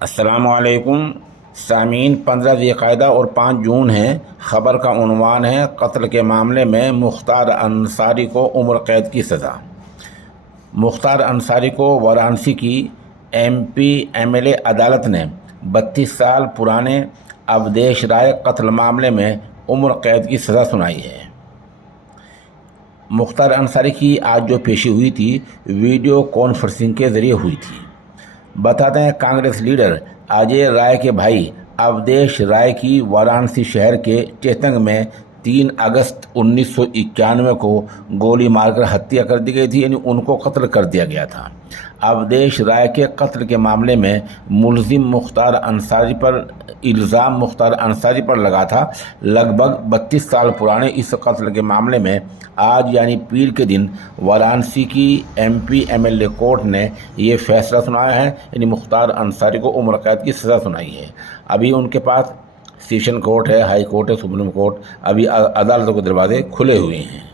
अस्सलामुअलैकुम सामीन। 15 ज़िलक़ादा और 5 जून है। ख़बर का उन्वान है, कत्ल के मामले में मुख्तार अंसारी को उम्र कैद की सज़ा। मुख्तार अंसारी को वाराणसी की MP MLA अदालत ने 32 साल पुराने अवधेश राय कत्ल मामले में उम्र कैद की सज़ा सुनाई है। मुख्तार अंसारी की आज जो पेशी हुई थी, वीडियो कॉन्फ्रेंसिंग के ज़रिए हुई थी। बताते हैं, कांग्रेस लीडर अजय राय के भाई अवधेश राय की वाराणसी शहर के चेतंग में 3 अगस्त 1991 को गोली मारकर हत्या कर दी गई थी, यानी उनको कत्ल कर दिया गया था। अवधेश राय के कत्ल के मामले में मुलजिम मुख्तार अंसारी पर इल्ज़ाम मुख्तार अंसारी पर लगा था। लगभग 32 साल पुराने इस कत्ल के मामले में आज यानी पीर के दिन वाराणसी की MP MLA कोर्ट ने ये फैसला सुनाया है, यानी मुख्तार अंसारी को उम्र कैद की सज़ा सुनाई है। अभी उनके पास सेशन कोर्ट है, हाई कोर्ट है, सुप्रीम कोर्ट, अभी अदालतों के दरवाजे खुले हुए हैं।